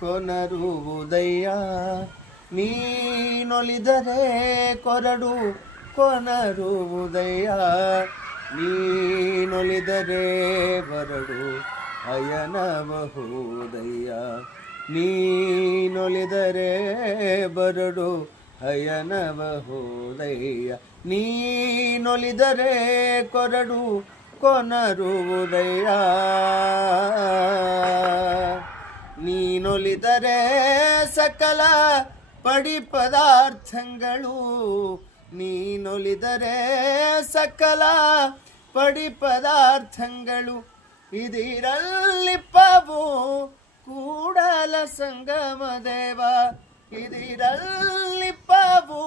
ಕೊನರುವುದಯ್ಯ ನೀನೊಲಿದರೆ ಕೊರಡು ಕೊನರುವುದಯ್ಯ ನೀನೊಲಿದರೆ ಬರಡು ಅಯನಬಹುದಯ್ಯ ನೀನೊಲಿದರೆ ಬರಡು ಅಯನಬಹುದಯ್ಯ ನೀನೊಲಿದರೆ ಕೊರಡು ಕೊನರುವುದಯ್ಯ ನೀನೊಲಿದರೆ ಸಕಲ ಪಡಿ ಪದಾರ್ಥಗಳು ನೀನೊಲಿದರೆ ಸಕಲ ಪಡಿ ಪದಾರ್ಥಗಳು ಇದಿರಲ್ಲಿಪ್ಪವು ಕೂಡಲ ಸಂಗಮ ದೇವ ಇದಿರಲ್ಲಿಪ್ಪವು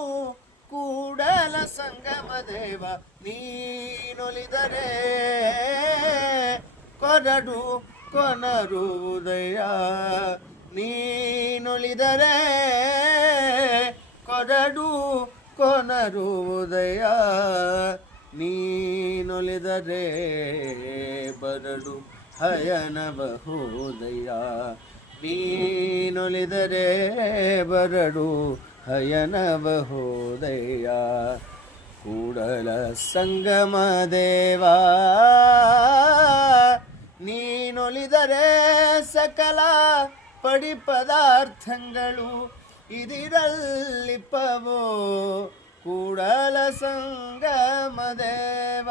ಕೂಡಲ ಸಂಗಮ ದೇವ ನೀನೊಲಿದರೆ ಕೊರಡು ಕೊನರುವುದಯ್ಯ ನೀನೊಲಿದರೆ ಕೊರಡು ಕೊನರುವುದಯ್ಯ ನೀನೊಲಿದರೆ ಬರಡು ಹಯನಬಹುದಯ್ಯ ನೀನೊಲಿದರೆ ಬರಡು ಹಯನಬಹುದಯ್ಯ ಕೂಡಲ ಸಂಗಮ ದೇವ ನೀನೊಲಿದರೆ ಸಕಲ ಪಡಿ ಪದಾರ್ಥಗಳು ಇದಿರಲ್ಲಿಪ್ಪವೋ ಕೂಡಲ ಸಂಗಮ ದೇವ